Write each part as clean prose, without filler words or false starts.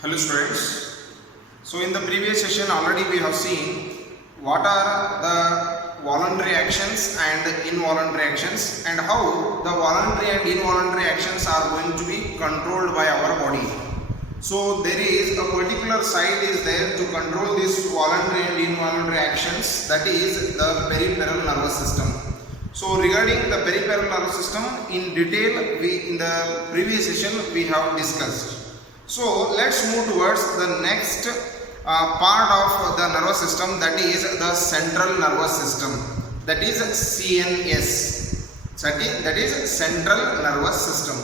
Hello students. So in the previous session already we have seen what are the voluntary actions and involuntary actions and how the voluntary and involuntary actions are going to be controlled by our body. So there is a particular site is there to control these voluntary and involuntary actions, that is the peripheral nervous system. So regarding the peripheral nervous system in detail in the previous session we have discussed. So let's move towards the next part of the nervous system, that is the central nervous system, that is CNS, that is central nervous system.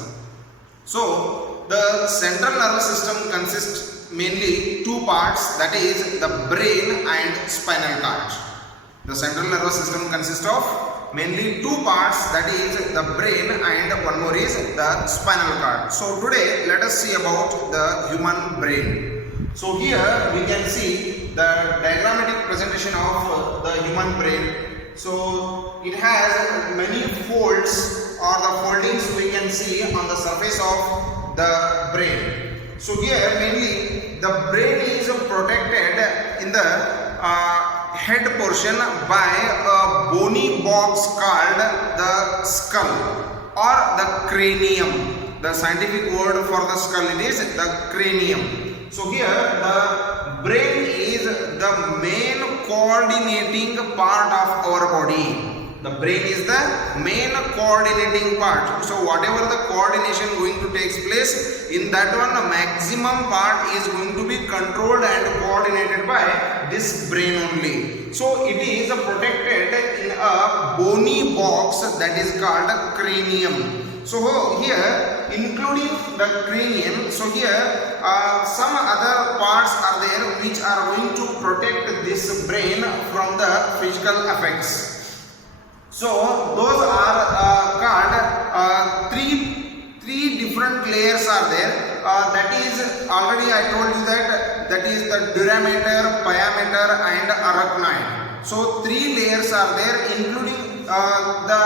So the central nervous system consists mainly two parts, that is the brain and spinal cord. The central nervous system consists of mainly two parts, that is the brain and one more is the spinal cord. So today let us see about the human brain. So here we can see the diagrammatic presentation of the human brain. So it has many folds or the foldings we can see on the surface of the brain. So here mainly the brain is protected in the head portion by a bony box called the skull or the cranium. The scientific word for the skull it is the cranium. So here the brain is the main coordinating part of our body. The brain is the main coordinating part. So whatever the coordination going to take place, in that one the maximum part is going to be controlled and coordinated by this brain only. So it is protected in a bony box that is called a cranium. So here including the cranium, so here some other parts are there which are going to protect this brain from the physical effects. So those are called three different layers are there. That is already I told you that is the durameter, pyometer and arachnoid. So three layers are there, including the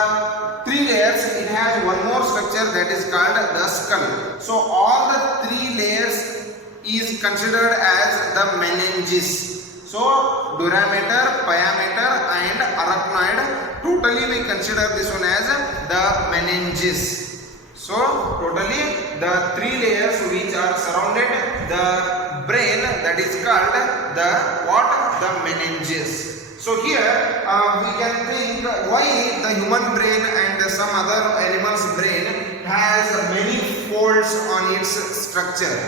three layers. It has one more structure that is called the skull. So all the three layers is considered as the meninges. So durameter, pyometer and arachnoid, totally we consider this one as the meninges. So totally the three layers which are surrounded the brain, that is called the meninges. So here we can think why the human brain and some other animals brain has many folds on its structure.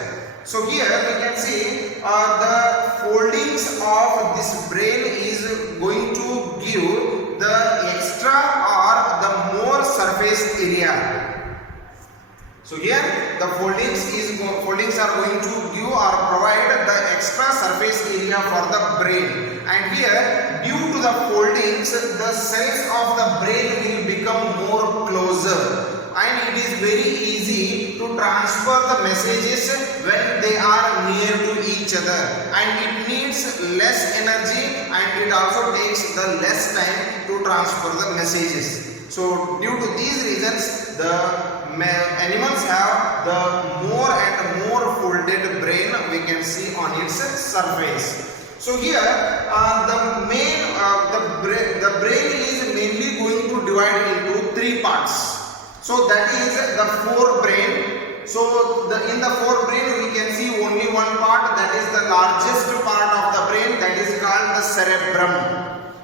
So here we can see the foldings of this brain is going to give the extra or the more surface area. So here the foldings are going to give or provide the extra surface area for the brain, and here due to the foldings the cells of the brain will become more closer, and it is very easy to transfer the messages when they are near to each other, and it needs less energy and it also takes the less time to transfer the messages. So due to these reasons the animals have the more and more folded brain we can see on its surface. So here the brain is mainly going to divide into three parts. So that is the forebrain. So in the forebrain we can see only one part, that is the largest part of the brain, that is called the cerebrum.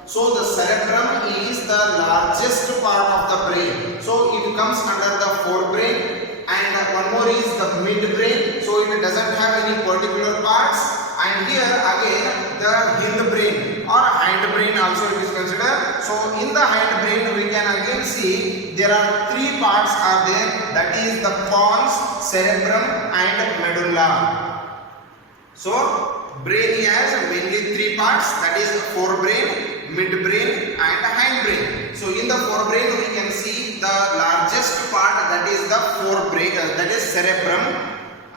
So the cerebrum is the largest part of the brain. So it comes under the forebrain, and one more is the midbrain. So it doesn't have any particular parts. And here again the hindbrain or hindbrain also it is considered. So in the hindbrain we can again see there are three parts are there, that is the pons, cerebrum and medulla. So brain has mainly three parts, that is forebrain, midbrain and hindbrain. So in the forebrain we can see the largest part, that is the forebrain, that is cerebrum.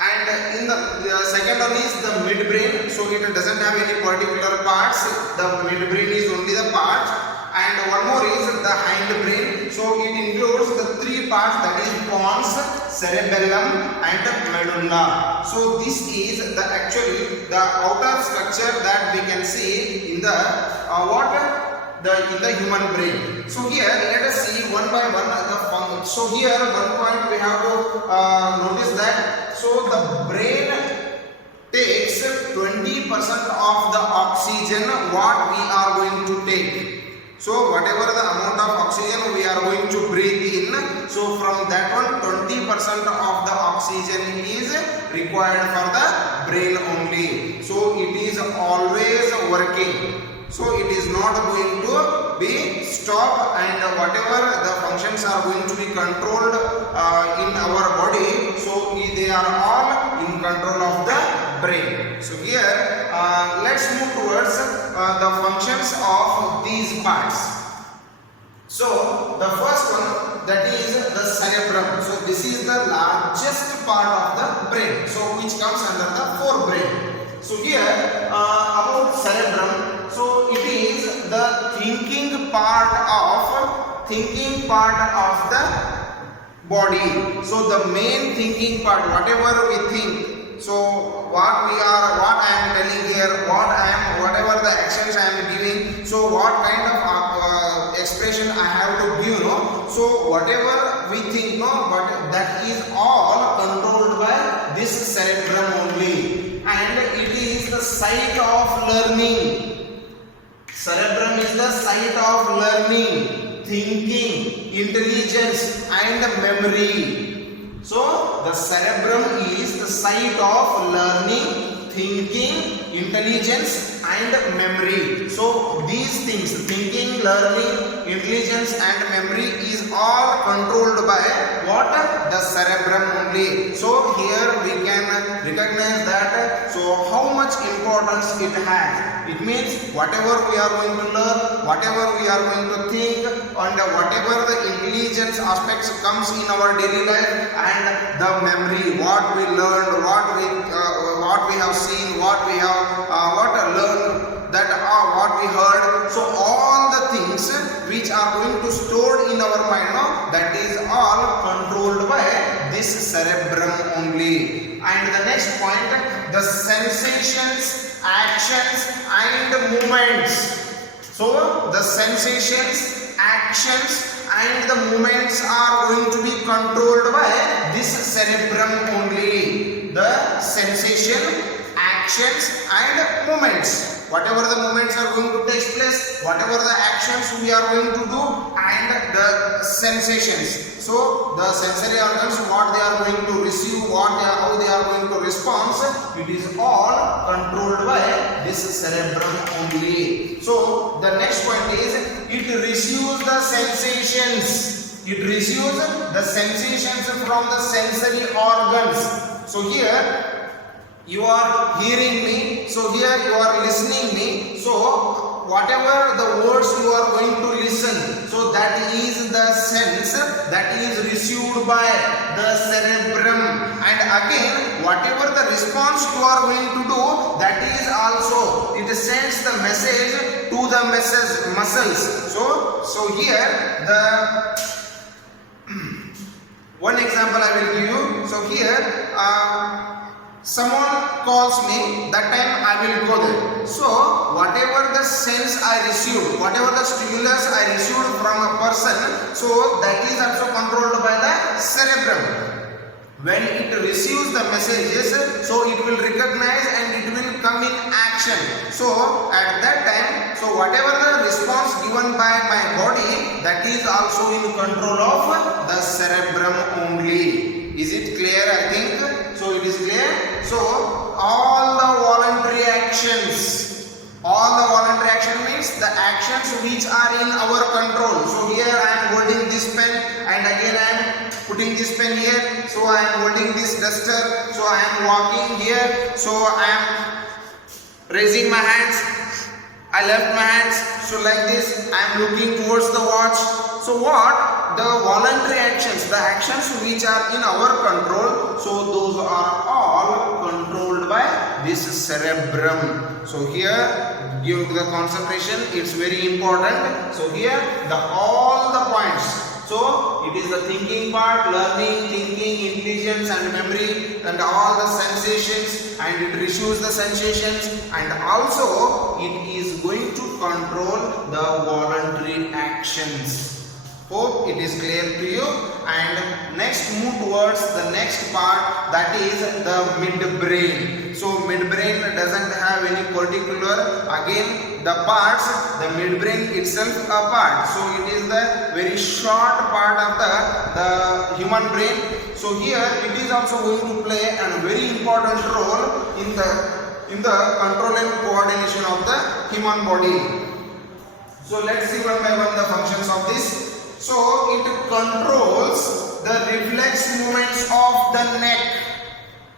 And in the second one is the midbrain. So it doesn't have any particular parts. The midbrain is only the part. And one more is the hindbrain. So it includes the three parts, that is pons, cerebellum and medulla. So this is the actually the outer structure that we can see in the in the human brain. So here let us see one by one the function. So here one point we have to notice that so the brain takes 20% of the oxygen what we are going to take. So whatever the amount of oxygen we are going to breathe in, so from that one 20% of the oxygen is required for the brain only. So it is always working. So it is not going to be stopped, and whatever the functions are going to be controlled in our body, so they are all in control of the brain. So here let's move towards the functions of these parts. So the first one, that is the cerebrum. So this is the largest part of the brain, so which comes under the forebrain. So here about cerebrum, so it is the thinking part of the body. So the main thinking part, whatever we think, so what I am telling here, whatever the actions I am giving, so what kind of expression I have to give, no? So whatever we think, no, but that is all controlled by this cerebrum only, and it is the site of learning. Cerebrum is the site of learning, thinking, intelligence and memory. So the cerebrum is the site of learning, thinking, intelligence and memory. So these things, thinking, learning, intelligence and memory is all controlled by what? The cerebrum only. So here we can recognize that, so how much importance it has. It means whatever we are going to learn, whatever we are going to think, and whatever the intelligence aspects comes in our daily life, and the memory, what we learned, what we have seen, what we have learned, that what we heard. So all the things which are going to stored in our mind, no, that is all controlled by this cerebrum only. And the next point, the sensations, actions and movements. So the sensations, actions and the movements are going to be controlled by this cerebrum only. The sensation, actions and movements. Whatever the movements are going to take place, whatever the actions we are going to do, and the sensations. So the sensory organs, what they are going to receive, how they are going to respond, it is all controlled by this cerebrum only. So the next point is, it receives the sensations. It receives the sensations from the sensory organs. So here you are hearing me, so here you are listening me, so whatever the words you are going to listen, so that is the sense that is received by the cerebrum, and again whatever the response you are going to do, that is also, it sends the message to the muscles. So here the one example I will give you. So here someone calls me, that time I will go there. So whatever the sense I received, whatever the stimulus I received from a person, so that is also controlled by the cerebrum. When it receives the messages, so it will recognize and it will come in action. So at that time, so whatever the response given by my body, that is also in control of the cerebrum only. Is it clear? I think so. It is clear. So all the voluntary actions, means the actions which are in our control. So here I am holding this pen, and again I am putting this pen here. So I am holding this duster. So I am walking here. So I am raising my hands. I left my hands. So like this, I am looking towards the watch. So what? The voluntary actions, the actions which are in our control, so those are all controlled by this cerebrum. So here, give the concentration, it's very important. So here, all the points. So it is the thinking part, learning, thinking, intelligence and memory and all the sensations, and it receives the sensations, and also it is going to control the voluntary actions. Hope it is clear to you. And next move towards the next part, that is the midbrain. So midbrain doesn't have any particular, again the parts, the midbrain itself a part. So it is the very short part of the human brain. So here it is also going to play a very important role in the control and coordination of the human body. So let's see one by one the functions of this. So it controls the reflex movements of the neck.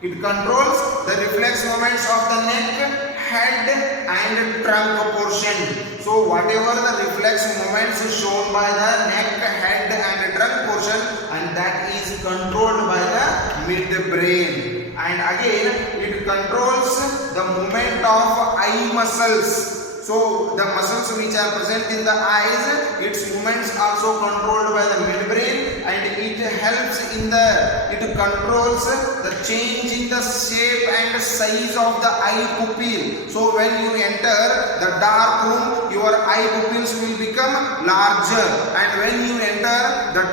It controls the reflex movements of the neck, head and trunk portion. So whatever the reflex movements shown by the neck, head and trunk portion, and that is controlled by the midbrain. And again it controls the movement of eye muscles. So the muscles which are present in the eyes, its movements also controlled by the midbrain, and it helps in it controls the change in the shape and size of the eye pupil. So when you enter the dark room, your eye pupils will become larger, and when you enter the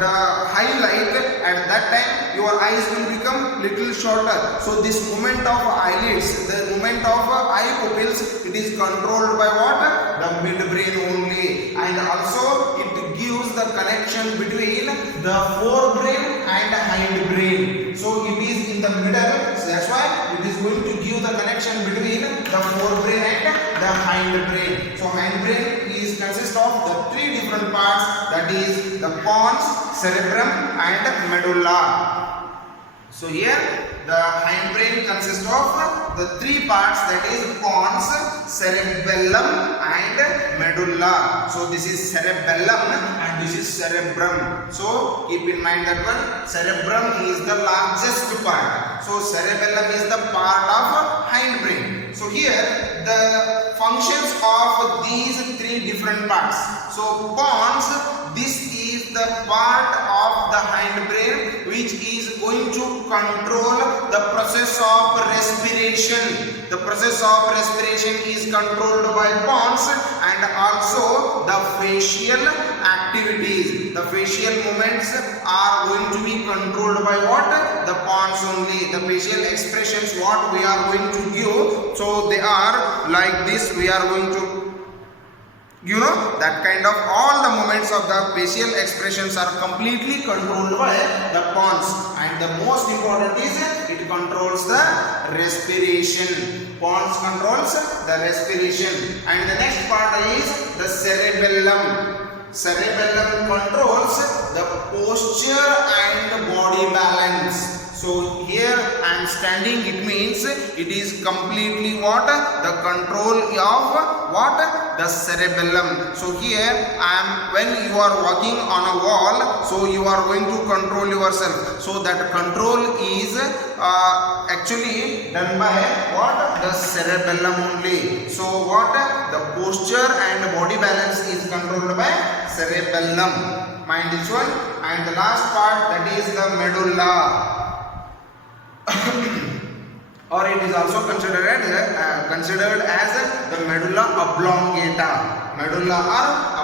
highlight, at that time your eyes will become little shorter. So this movement of eyelids, the movement of eye pupils, it is controlled by what? The midbrain only. And also it gives the connection between the forebrain and hindbrain. So it is in the middle, so that's why it is going to give the connection between the forebrain and the hindbrain. So hindbrain consists of the three different parts, that is the pons, cerebrum and medulla. So here the hindbrain consists of the three parts, that is pons, cerebellum and medulla. So this is cerebellum and this is cerebrum. So keep in mind that one, cerebrum is the largest part. So cerebellum is the part of hindbrain. So here the functions of these three different parts. So pons, this is the part of the hindbrain which is going to control the process of respiration. The process of respiration is controlled by pons, and also the facial activities. The facial movements are going to be controlled by what? The pons only. The facial expressions what we are going to give, so they are like this. We are going to, that kind of all the movements of the facial expressions are completely controlled by the pons. And the most important is it controls the respiration. Pons controls the respiration. And the next part is the cerebellum. Cerebellum controls the posture and body balance. So here I am standing, it means it is completely what? The control of what? The cerebellum. So here when you are walking on a wall, so you are going to control yourself. So that control is actually done by what? The cerebellum only. So what? The posture and body balance is controlled by cerebellum. Mind this one. And the last part, that is the medulla. Or it is also considered as the medulla oblongata. Medulla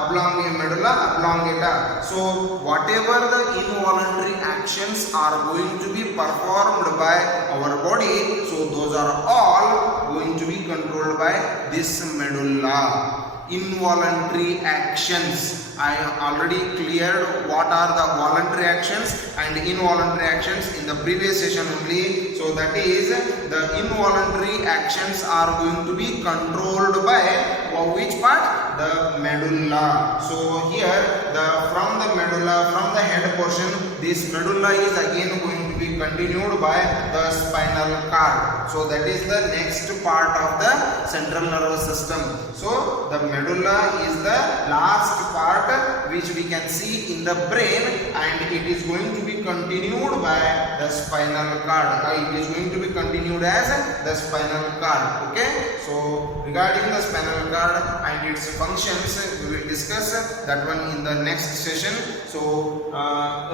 oblongata. So whatever the involuntary actions are going to be performed by our body, so those are all going to be controlled by this medulla. Involuntary actions, I already cleared what are the voluntary actions and involuntary actions in the previous session only. So that is, the involuntary actions are going to be controlled by which part? The medulla. So here from the medulla, from the head portion, this medulla is again going to be continued by the spinal cord. So that is the next part of the central nervous system. So the medulla is the last part which we can see in the brain, and it is going to be continued by the spinal cord. It is going to be continued as the spinal cord. Okay, so regarding the spinal cord and its functions, we will discuss that one in the next session. So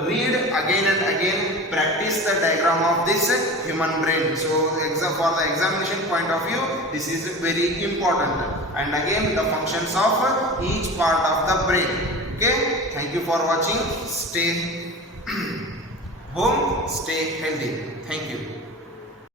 read again and again, practice the diagram of this human brain. So for the examination point of view, this is very important. And again, the functions of each part of the brain. Okay, thank you for watching. Stay home, stay healthy. Thank you.